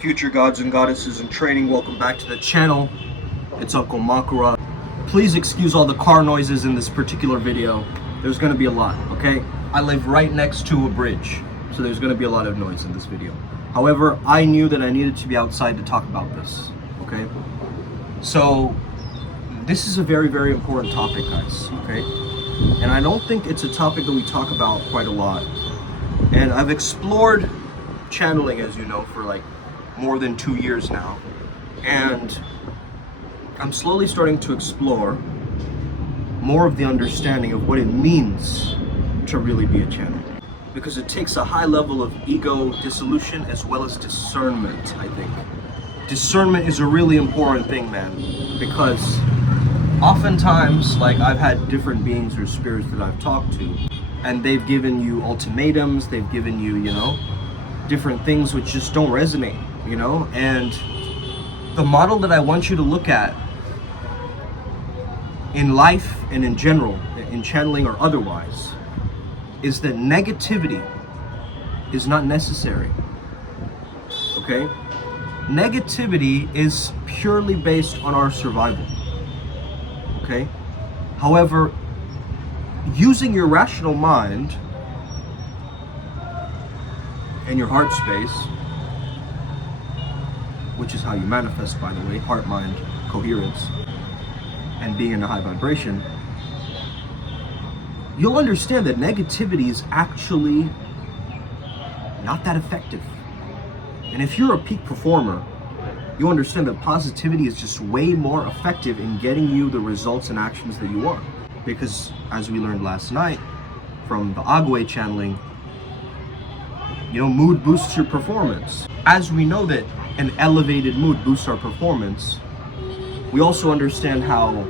Future gods and goddesses in training, welcome back to the channel. It's Uncle Makura. Please excuse all the car noises in this particular video. There's going to be a lot, okay? I live right next to a bridge, so there's going to be a lot of noise in this video. However, I knew that I needed to be outside to talk about this, okay? So, this is a very, very important topic, guys, okay? And I don't think it's a topic that we talk about quite a lot. And I've explored channeling, as you know, for like more than 2 years now. And I'm slowly starting to explore more of the understanding of what it means to really be a channel. Because it takes a high level of ego dissolution as well as discernment, I think. Discernment is a really important thing, man. Because oftentimes, like, I've had different beings or spirits that I've talked to, and they've given you ultimatums, they've given you, you know, different things which just don't resonate, you know? And the model that I want you to look at in life and in general, in channeling or otherwise, is that negativity is not necessary, okay? Negativity is purely based on our survival, okay? However, using your rational mind and your heart space, which is how you manifest, by the way, heart-mind coherence, and being in a high vibration, you'll understand that negativity is actually not that effective. And if you're a peak performer, you understand that positivity is just way more effective in getting you the results and actions that you want. Because as we learned last night from the Agwe channeling, you know, mood boosts your performance. As we know that an elevated mood boosts our performance, we also understand how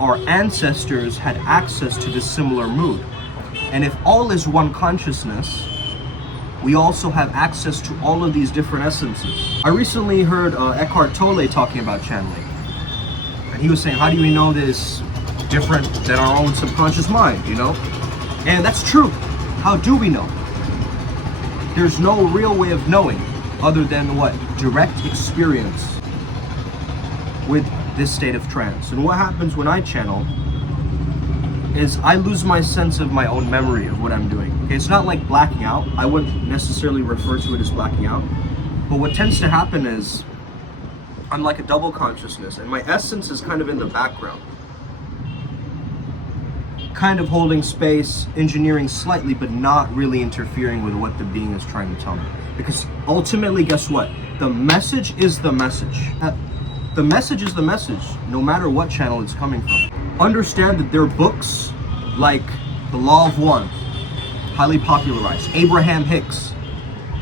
our ancestors had access to this similar mood. And if all is one consciousness, we also have access to all of these different essences. I recently heard Eckhart Tolle talking about channeling. And he was saying, how do we know this different than our own subconscious mind, you know? And that's true. How do we know? There's no real way of knowing other than what? Direct experience with this state of trance. And what happens when I channel is I lose my sense of my own memory of what I'm doing. Okay, it's not like blacking out. I wouldn't necessarily refer to it as blacking out. But what tends to happen is I'm like a double consciousness, and my essence is kind of in the background, kind of holding space, engineering slightly, but not really interfering with what the being is trying to tell me. Because ultimately, guess what? The message is the message. The message is the message, no matter what channel it's coming from. Understand that there are books like The Law of One, highly popularized. Abraham Hicks,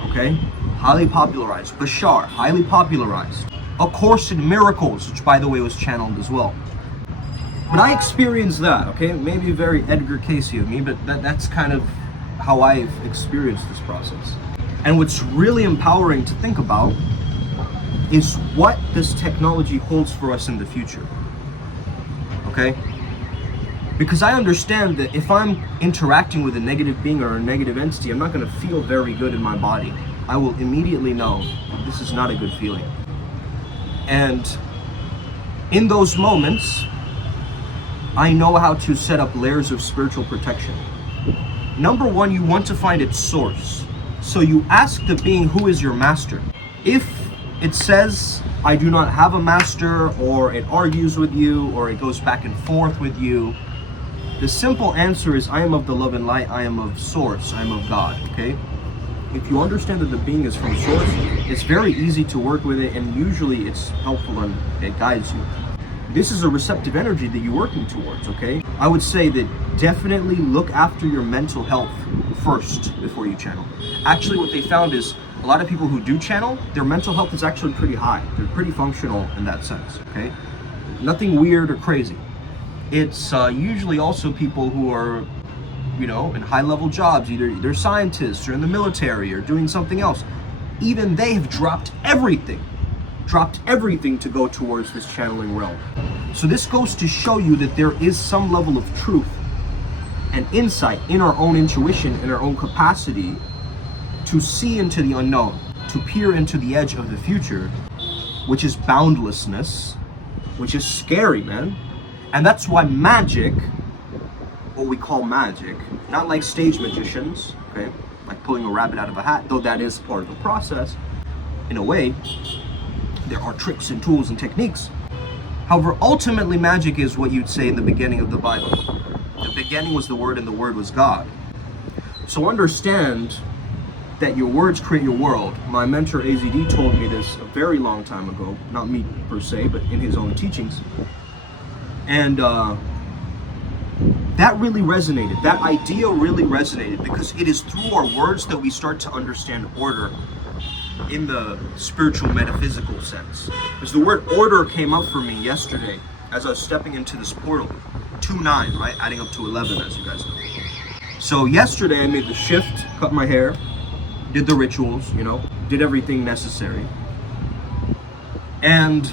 okay? Highly popularized. Bashar, highly popularized. A Course in Miracles, which by the way was channeled as well. But I experienced that, okay? Maybe very Edgar Casey of me, but that's kind of how I've experienced this process. And what's really empowering to think about is what this technology holds for us in the future, okay? Because I understand that if I'm interacting with a negative being or a negative entity, I'm not gonna feel very good in my body. I will immediately know this is not a good feeling. And in those moments, I know how to set up layers of spiritual protection. Number one, you want to find its source. So you ask the being, who is your master? If it says, I do not have a master, or it argues with you, or it goes back and forth with you, the simple answer is, I am of the love and light, I am of source, I am of God, okay? If you understand that the being is from source, it's very easy to work with it, and usually it's helpful and it guides you. This is a receptive energy that you're working towards, okay? I would say that definitely look after your mental health first before you channel. Actually, what they found is a lot of people who do channel, their mental health is actually pretty high. They're pretty functional in that sense, okay? Nothing weird or crazy. It's usually also people who are, you know, in high-level jobs, either they're scientists or in the military or doing something else. Even they have dropped everything to go towards this channeling realm. So this goes to show you that there is some level of truth and insight in our own intuition, in our own capacity to see into the unknown, to peer into the edge of the future, which is boundlessness, which is scary, man. And that's why magic, what we call magic, not like stage magicians, okay, like pulling a rabbit out of a hat, though that is part of the process, in a way, there are tricks and tools and techniques. However, ultimately magic is what you'd say in the beginning of the Bible. The beginning was the Word and the Word was God. So understand that your words create your world. My mentor AZD told me this a very long time ago, not me per se, but in his own teachings. And that really resonated. That idea really resonated because it is through our words that we start to understand order in the spiritual metaphysical sense. Because the word order came up for me yesterday as I was stepping into this portal. 2-9, right? Adding up to 11, as you guys know. So yesterday I made the shift, cut my hair, did the rituals, you know, did everything necessary. And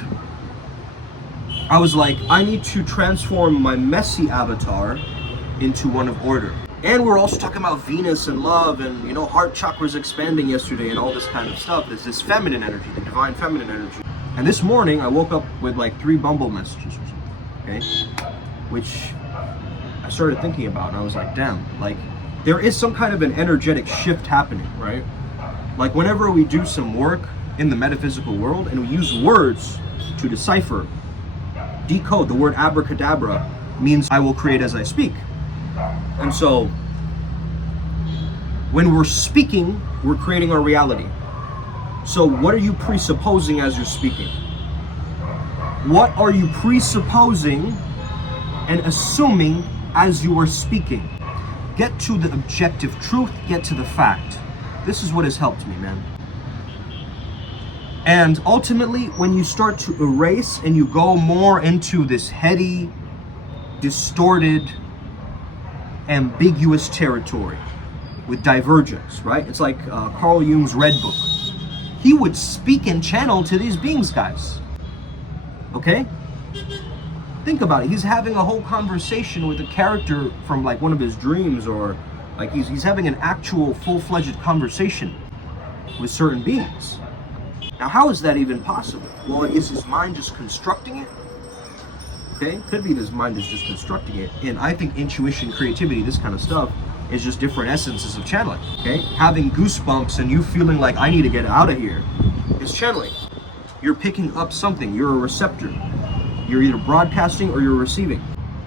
I was like, I need to transform my messy avatar into one of order. And we're also talking about Venus and love and, you know, heart chakras expanding yesterday and all this kind of stuff. There's this feminine energy, the divine feminine energy. And this morning I woke up with like 3 Bumble messages or something, okay? Which I started thinking about and I was like, damn, like there is some kind of an energetic shift happening, right? Like whenever we do some work in the metaphysical world and we use words to decipher, decode, the word abracadabra means I will create as I speak. And so when we're speaking, we're creating our reality. So what are you presupposing as you're speaking? What are you presupposing and assuming as you are speaking? Get to the objective truth, get to the fact. This is what has helped me, man. And ultimately, when you start to erase and you go more into this heady, distorted, ambiguous territory with divergence, right? It's like Carl Jung's Red Book. He would speak and channel to these beings, guys. Okay? Think about it. He's having a whole conversation with a character from like one of his dreams, or like he's having an actual full-fledged conversation with certain beings. Now, how is that even possible? Well, is his mind just constructing it? Okay, could be his mind is just constructing it. And I think intuition, creativity, this kind of stuff is just different essences of channeling. Okay, having goosebumps and you feeling like I need to get out of here is channeling. You're picking up something. You're a receptor. You're either broadcasting or you're receiving.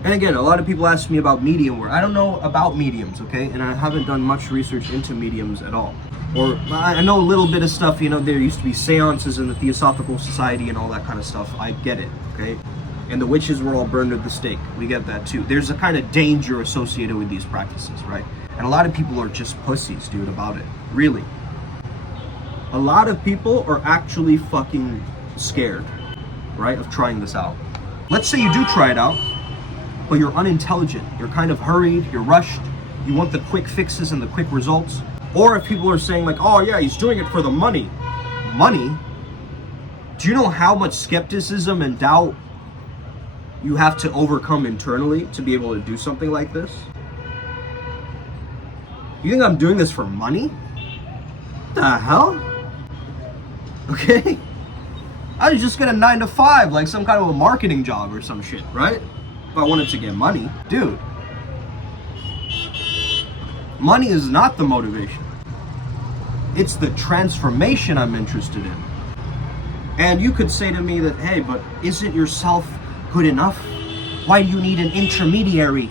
And again, a lot of people ask me about medium work. I don't know about mediums, okay? And I haven't done much research into mediums at all. Or I know a little bit of stuff, you know, there used to be seances in the Theosophical Society and all that kind of stuff. I get it, okay? And the witches were all burned at the stake. We get that too. There's a kind of danger associated with these practices, right? And a lot of people are just pussies, dude, about it. Really. A lot of people are actually fucking scared, right, of trying this out. Let's say you do try it out, but you're unintelligent. You're kind of hurried, you're rushed. You want the quick fixes and the quick results. Or if people are saying like, oh yeah, he's doing it for the money. Money? Do you know how much skepticism and doubt you have to overcome internally to be able to do something like this? You think I'm doing this for money? What the hell? Okay? I was just get a 9-to-5, like some kind of a marketing job or some shit, right? If I wanted to get money. Dude. Money is not the motivation. It's the transformation I'm interested in. And you could say to me that, hey, but isn't yourself good enough? Why do you need an intermediary?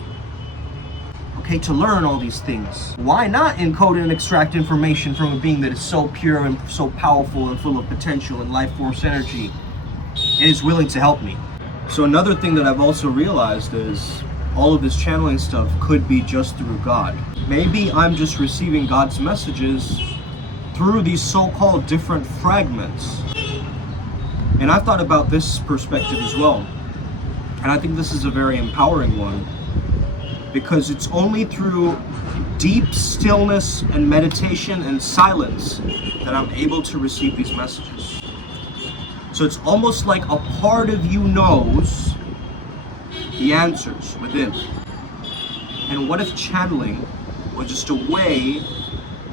Okay, to learn all these things. Why not encode and extract information from a being that is so pure and so powerful and full of potential and life force energy and is willing to help me? So another thing that I've also realized is all of this channeling stuff could be just through God. Maybe I'm just receiving God's messages through these so-called different fragments. And I've thought about this perspective as well. And I think this is a very empowering one, because it's only through deep stillness and meditation and silence that I'm able to receive these messages. So it's almost like a part of you knows the answers within. And what if channeling was just a way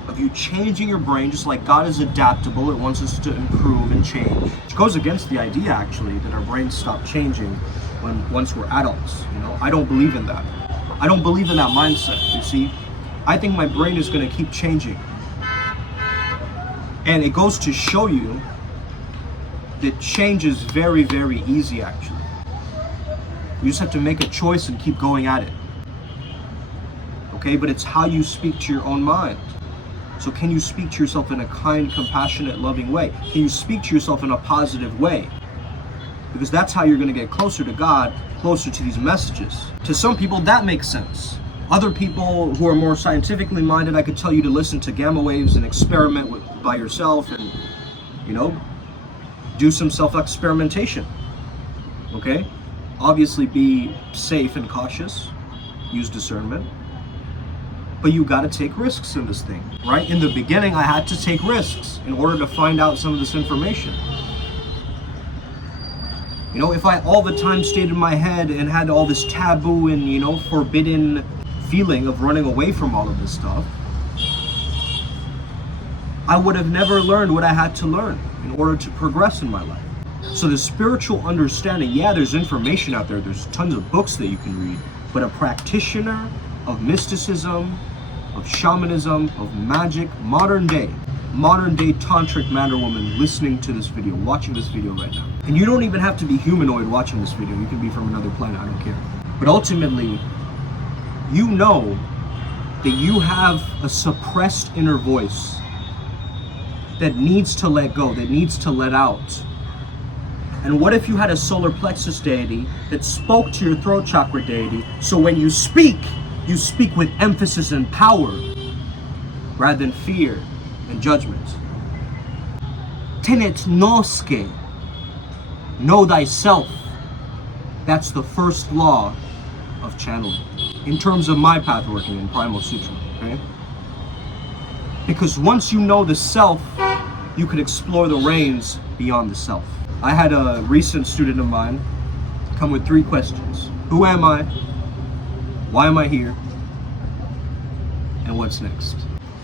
of you changing your brain, just like God is adaptable, it wants us to improve and change. Which goes against the idea, actually, that our brains stop changing once we're adults. I don't believe in that. I don't believe in that mindset, you see. I think my brain is going to keep changing. And it goes to show you that change is very, very easy, actually. You just have to make a choice and keep going at it. Okay, but it's how you speak to your own mind. So can you speak to yourself in a kind, compassionate, loving way? Can you speak to yourself in a positive way? Because that's how you're going to get closer to God, closer to these messages. To some people, that makes sense. Other people who are more scientifically minded, I could tell you to listen to gamma waves and experiment by yourself and, do some self-experimentation. Okay? Obviously be safe and cautious. Use discernment. But you got to take risks in this thing, right? In the beginning, I had to take risks in order to find out some of this information. If I all the time stayed in my head and had all this taboo and, forbidden feeling of running away from all of this stuff, I would have never learned what I had to learn in order to progress in my life. So the spiritual understanding, yeah, there's information out there, there's tons of books that you can read, but a practitioner of mysticism, of shamanism, of magic, modern day tantric man or woman listening to this video, watching this video right now. And you don't even have to be humanoid watching this video. You can be from another planet, I don't care. But ultimately, you know that you have a suppressed inner voice that needs to let go, that needs to let out. And what if you had a solar plexus deity that spoke to your throat chakra deity, so when you speak with emphasis and power rather than fear and judgment. Tenet noske, know thyself. That's the first law of channeling. In terms of my path working in Primal Sutra, okay? Because once you know the self, you can explore the reins beyond the self. I had a recent student of mine come with 3 questions. Who am I? Why am I here? And what's next?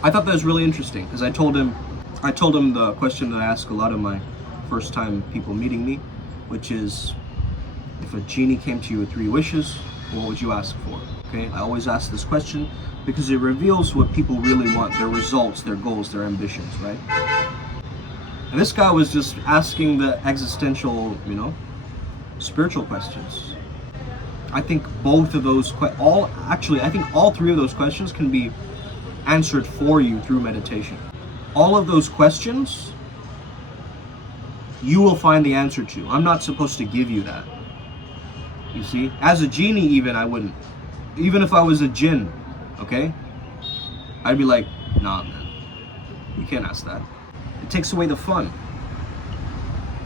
I thought that was really interesting because I told him the question that I ask a lot of my first time people meeting me, which is, if a genie came to you with 3 wishes, what would you ask for? Okay, I always ask this question because it reveals what people really want, their results, their goals, their ambitions, right? And this guy was just asking the existential, spiritual questions. I think both of those, I think all 3 of those questions can be answered for you through meditation. All of those questions, you will find the answer to. I'm not supposed to give you that. You see? As a genie even, I wouldn't. Even if I was a jinn, okay? I'd be like, nah, man. You can't ask that. It takes away the fun.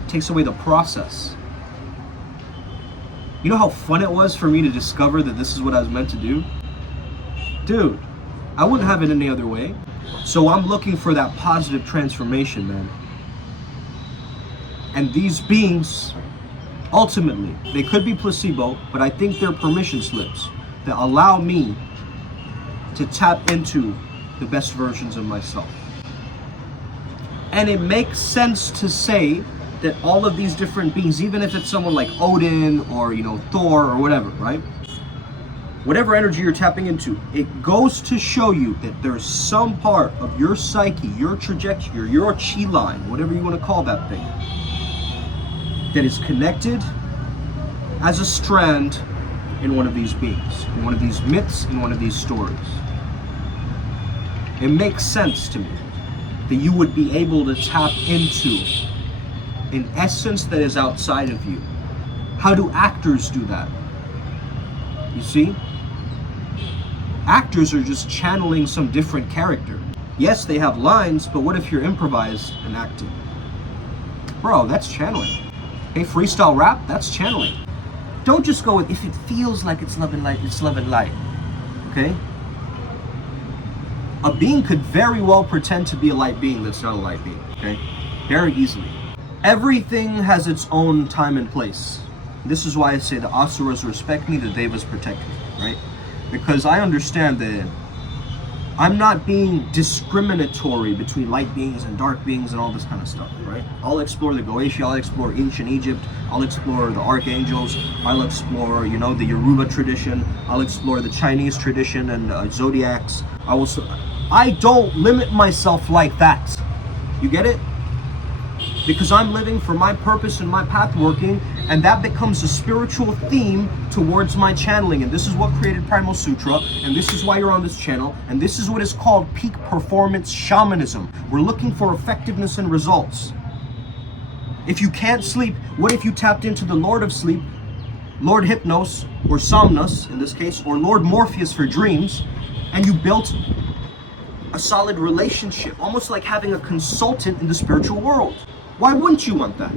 It takes away the process. You know how fun it was for me to discover that this is what I was meant to do? Dude, I wouldn't have it any other way. So I'm looking for that positive transformation, man. And these beings, ultimately, they could be placebo, but I think they're permission slips that allow me to tap into the best versions of myself. And it makes sense to say that all of these different beings, even if it's someone like Odin or, Thor or whatever, right? Whatever energy you're tapping into, it goes to show you that there's some part of your psyche, your trajectory, your chi line, whatever you want to call that thing, that is connected as a strand in one of these beings, in one of these myths, in one of these stories. It makes sense to me that you would be able to tap into an essence that is outside of you. How do actors do that? You see? Actors are just channeling some different character. Yes, they have lines, but what if you're improvised and acting? Bro, that's channeling. Hey, freestyle rap, that's channeling. Don't just go with, if it feels like it's love and light, it's love and light. Okay? A being could very well pretend to be a light being that's not a light being. Okay? Very easily. Everything has its own time and place. This is why I say the asuras respect me, the devas protect me, right? because I understand that I'm not being discriminatory between light beings and dark beings and all this kind of stuff, right? I'll explore the Goetia, I'll explore ancient Egypt, I'll explore the archangels, I'll explore, you know, the Yoruba tradition, I'll explore the Chinese tradition and zodiacs. I don't limit myself like that. You get it? Because I'm living for my purpose and my path working, and that becomes a spiritual theme towards my channeling. And this is what created Primal Sutra, and this is why you're on this channel, and this is what is called peak performance shamanism. We're looking for effectiveness and results. If you can't sleep, what if you tapped into the Lord of Sleep, Lord Hypnos, or Somnus in this case, or Lord Morpheus for dreams, and you built a solid relationship, almost like having a consultant in the spiritual world? Why wouldn't you want that?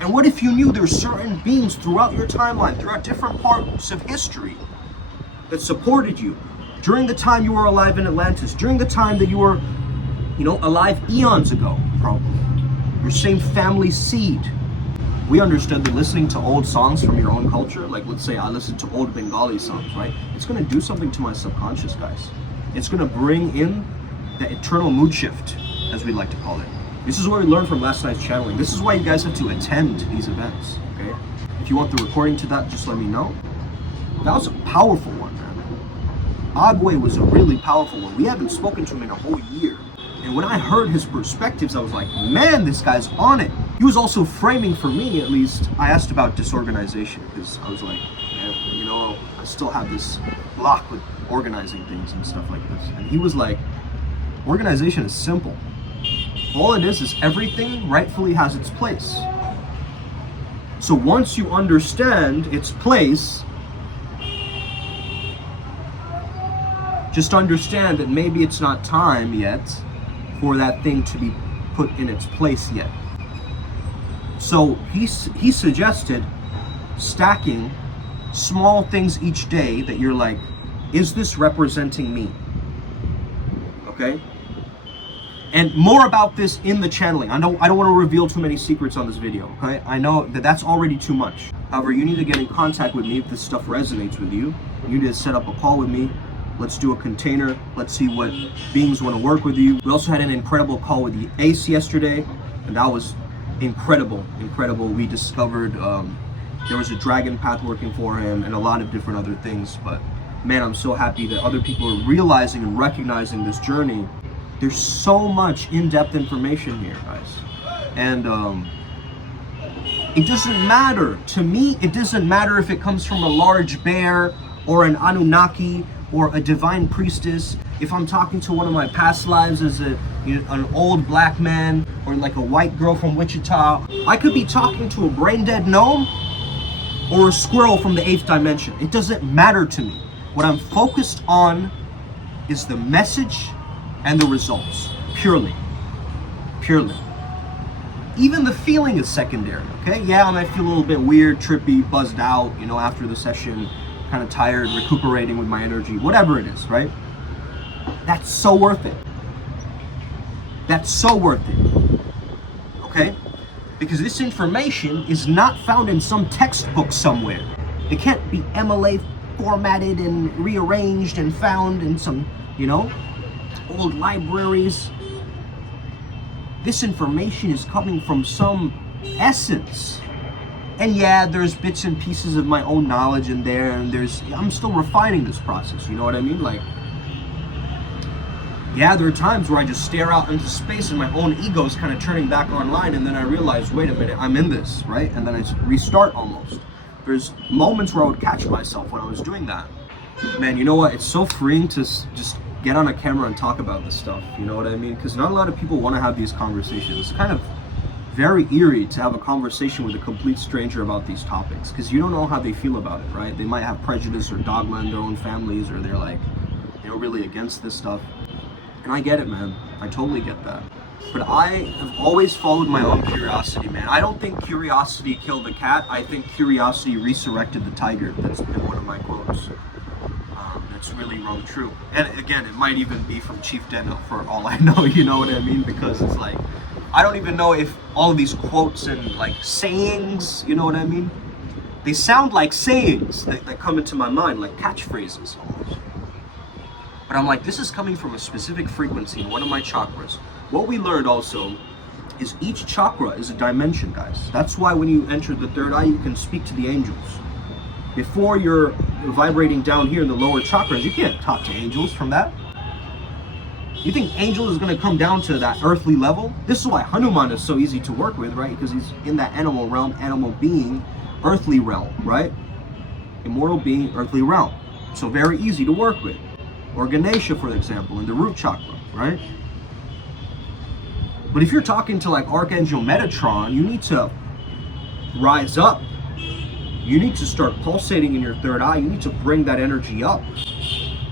And what if you knew there's certain beings throughout your timeline, throughout different parts of history, that supported you during the time you were alive in Atlantis, during the time that you were, you know, alive eons ago, probably. Your same family seed. We understood that listening to old songs from your own culture, like let's say I listened to old Bengali songs, right? It's gonna do something to my subconscious, guys. It's gonna bring in the eternal mood shift, as we like to call it. This is what we learned from last night's channeling. This is why you guys have to attend these events, okay? If you want the recording to that, just let me know. That was a powerful one, man. Agwe was a really powerful one. We haven't spoken to him in a whole year. And when I heard his perspectives, I was like, man, this guy's on it. He was also framing, for me at least, I asked about disorganization, because I was like, man, you know, I still have this block with organizing things and stuff like this. And he was like, organization is simple. All it is everything rightfully has its place. So once you understand its place, just understand that maybe it's not time yet for that thing to be put in its place yet. So he suggested stacking small things each day that you're like, is this representing me? Okay? And more about this in the channeling. I don't want to reveal too many secrets on this video, okay? I know that that's already too much. However, you need to get in contact with me if this stuff resonates with you. You need to set up a call with me. Let's do a container. Let's see what beings want to work with you. We also had an incredible call with the Ace yesterday, and that was incredible. We discovered there was a dragon path working for him and a lot of different other things. But man, I'm so happy that other people are realizing and recognizing this journey. There's so much in-depth information here, guys. And it doesn't matter. To me, it doesn't matter if it comes from a large bear or an Anunnaki or a divine priestess. If I'm talking to one of my past lives as an old black man or like a white girl from Wichita, I could be talking to a brain-dead gnome or a squirrel from the 8th dimension. It doesn't matter to me. What I'm focused on is the message and the results, purely. Even the feeling is secondary, okay? Yeah, I might feel a little bit weird, trippy, buzzed out, you know, after the session, kind of tired, recuperating with my energy, whatever it is, right? That's so worth it. Okay? Because this information is not found in some textbook somewhere. It can't be MLA formatted and rearranged and found in some, you know, old libraries. This information is coming from some essence. And yeah, there's bits and pieces of my own knowledge in there, and I'm still refining this process, you know what I mean? Like, yeah, there are times where I just stare out into space and my own ego is kind of turning back online, and then I realize, wait a minute, I'm in this, right? And then I restart almost. There's moments where I would catch myself when I was doing that. Man, you know what? It's so freeing to just get on a camera and talk about this stuff, you know what I mean? Because not a lot of people want to have these conversations. It's kind of very eerie to have a conversation with a complete stranger about these topics, because you don't know how they feel about it, right? They might have prejudice or dogma in their own families, or they're like, they're really against this stuff. And I get it, man. I totally get that. But I have always followed my own curiosity, man. I don't think curiosity killed the cat. I think curiosity resurrected the tiger. That's been one of my quotes. That's really rung true. And again, it might even be from Chief Denno for all I know, you know what I mean? Because it's like, I don't even know if all of these quotes and like sayings, you know what I mean? They sound like sayings that come into my mind, like catchphrases almost. But I'm like, this is coming from a specific frequency in one of my chakras. What we learned also is each chakra is a dimension, guys. That's why when you enter the third eye, you can speak to the angels. Before you're vibrating down here in the lower chakras, you can't talk to angels from that. You think angel is going to come down to that earthly level? This is why Hanuman is so easy to work with, right? Because he's in that animal realm, animal being, earthly realm, right? Immortal being, earthly realm. So very easy to work with. Or Ganesha, for example, in the root chakra, right? But if you're talking to like Archangel Metatron, you need to rise up. You need to start pulsating in your third eye. You need to bring that energy up.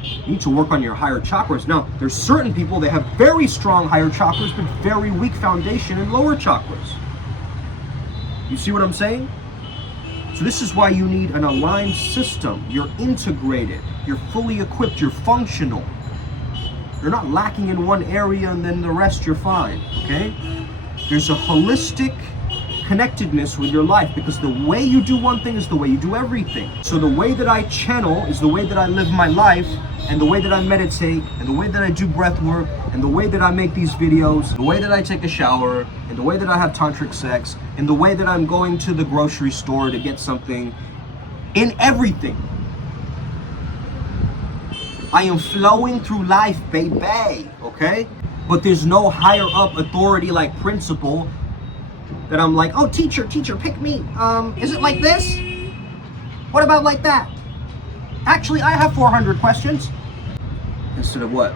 You need to work on your higher chakras. Now, there's certain people that have very strong higher chakras, but very weak foundation in lower chakras. You see what I'm saying? So this is why you need an aligned system. You're integrated. You're fully equipped. You're functional. You're not lacking in one area and then the rest you're fine, okay? There's a holistic connectedness with your life, because the way you do one thing is the way you do everything. So the way that I channel is the way that I live my life, and the way that I meditate, and the way that I do breath work, and the way that I make these videos, the way that I take a shower, and the way that I have tantric sex, and the way that I'm going to the grocery store to get something, in everything. I am flowing through life, baby, okay? But there's no higher up authority like principle that I'm like, oh, teacher, pick me. Is it like this? What about like that? Actually, I have 400 questions. Instead of what?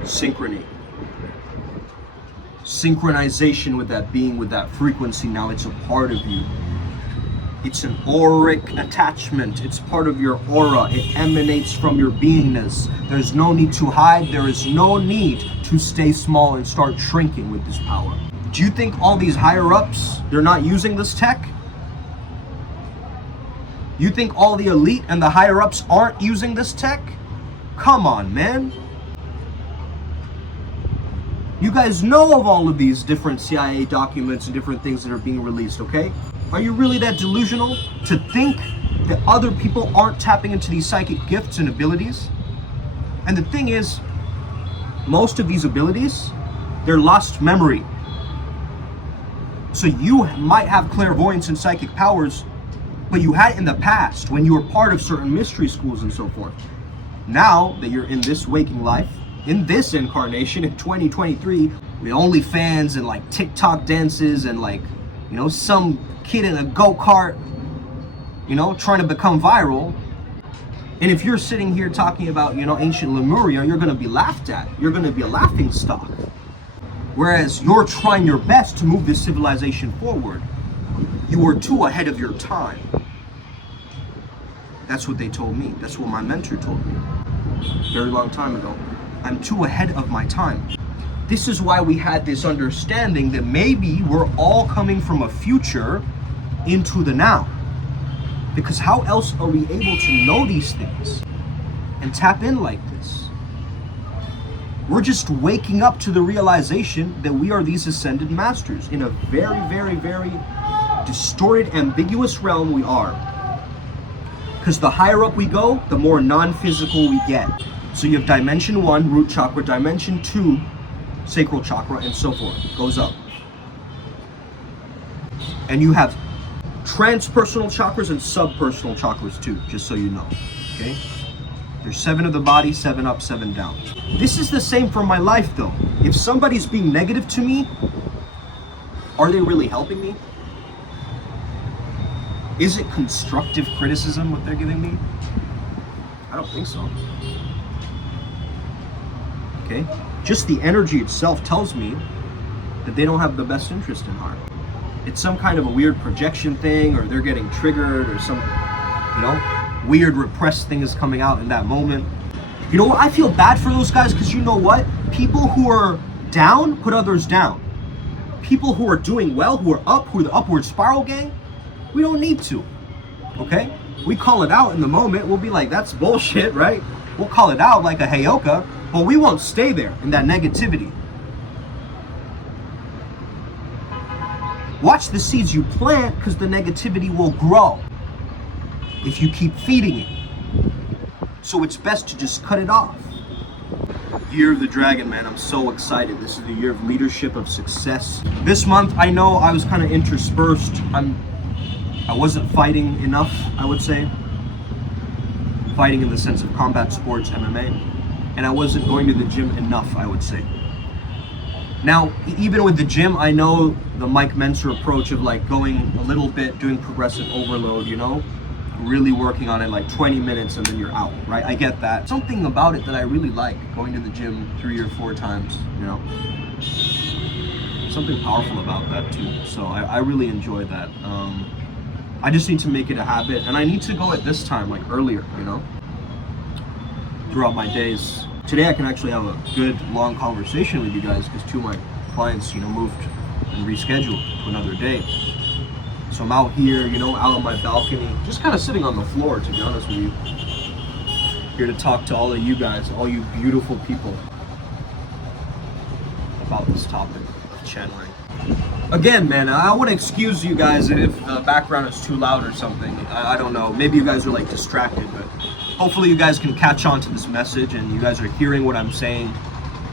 Synchrony. Synchronization with that being, with that frequency. Now it's a part of you. It's an auric attachment. It's part of your aura. It emanates from your beingness. There's no need to hide. There is no need to stay small and start shrinking with this power. Do you think all these higher ups, they're not using this tech? You think all the elite and the higher ups aren't using this tech? Come on, man. You guys know of all of these different CIA documents and different things that are being released, okay? Are you really that delusional to think that other people aren't tapping into these psychic gifts and abilities? And the thing is, most of these abilities, they're lost memory. So you might have clairvoyance and psychic powers, but you had it in the past when you were part of certain mystery schools and so forth. Now that you're in this waking life, in this incarnation in 2023, with OnlyFans and like TikTok dances and like, you know, some kid in a go-kart, you know, trying to become viral. And if you're sitting here talking about, you know, ancient Lemuria, you're going to be laughed at. You're going to be a laughing stock. Whereas you're trying your best to move this civilization forward. You were too ahead of your time. That's what they told me. That's what my mentor told me. Very long time ago. I'm too ahead of my time. This is why we had this understanding that maybe we're all coming from a future into the now. Because how else are we able to know these things and tap in like this? We're just waking up to the realization that we are these ascended masters. In a very, very, very distorted, ambiguous realm we are. Because the higher up we go, the more non-physical we get. So you have dimension 1, root chakra, dimension 2, sacral chakra, and so forth. It goes up. And you have transpersonal chakras and subpersonal chakras too, just so you know. Okay? There's 7 of the body, 7 up, 7 down. This is the same for my life though. If somebody's being negative to me, are they really helping me? Is it constructive criticism what they're giving me? I don't think so. Okay? Just the energy itself tells me that they don't have the best interest in heart. It's some kind of a weird projection thing, or they're getting triggered, or some, you know, weird repressed thing is coming out in that moment. You know what? I feel bad for those guys, because you know what? People who are down put others down. People who are doing well, who are up, who are the upward spiral gang, we don't need to. Okay? We call it out in the moment. We'll be like, that's bullshit, right? We'll call it out like a heyoka, but we won't stay there in that negativity. Watch the seeds you plant, because the negativity will grow. if you keep feeding it. So it's best to just cut it off. Year of the Dragon, man, I'm so excited. This is the year of leadership, of success. This month, I know I was kind of interspersed. I wasn't fighting enough, I would say. Fighting in the sense of combat sports, MMA. And I wasn't going to the gym enough, I would say. Now, even with the gym, I know the Mike Menser approach of like going a little bit, doing progressive overload, you know? Really working on it like 20 minutes and then you're out, right? I get that. Something about it that I really like, going to the gym 3 or 4 times, you know? Something powerful about that too. So I really enjoy that. I just need to make it a habit, and I need to go at this time, like earlier, you know? Throughout my days. Today I can actually have a good long conversation with you guys because 2 of my clients, you know, moved and rescheduled to another day. So I'm out here, you know, out on my balcony, just kind of sitting on the floor, to be honest with you. Here to talk to all of you guys, all you beautiful people, about this topic of channeling. Again, man, I want to excuse you guys if the background is too loud or something. I don't know. Maybe you guys are like distracted, but hopefully you guys can catch on to this message and you guys are hearing what I'm saying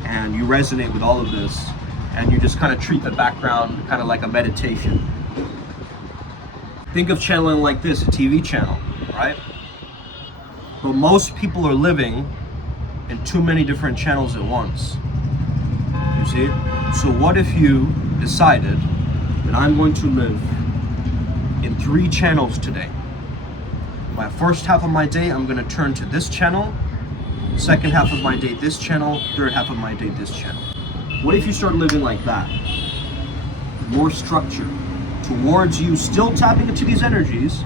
and you resonate with all of this and you just kind of treat the background kind of like a meditation. Think of channeling like this, a TV channel, right? But most people are living in too many different channels at once. You see? So what if you decided that I'm going to live in 3 channels today? My first half of my day, I'm going to turn to this channel. Second half of my day, this channel. Third half of my day, this channel. What if you start living like that? More structure towards you still tapping into these energies,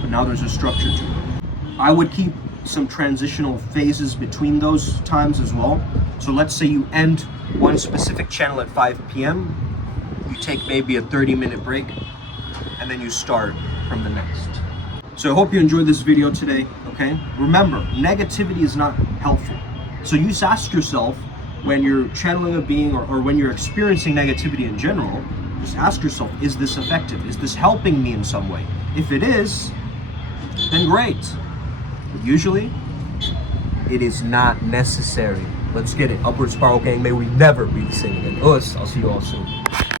but now there's a structure to it. I would keep some transitional phases between those times as well. So let's say you end one specific channel at 5 p.m. You take maybe a 30-minute break, and then you start from the next. So I hope you enjoyed this video today, okay? Remember, negativity is not helpful. So you just ask yourself, when you're channeling a being or when you're experiencing negativity in general, just ask yourself, is this effective? Is this helping me in some way? If it is, then great. But usually, it is not necessary. Let's get it. Upward Spiral Gang, may we never be the same again. I'll see you all soon.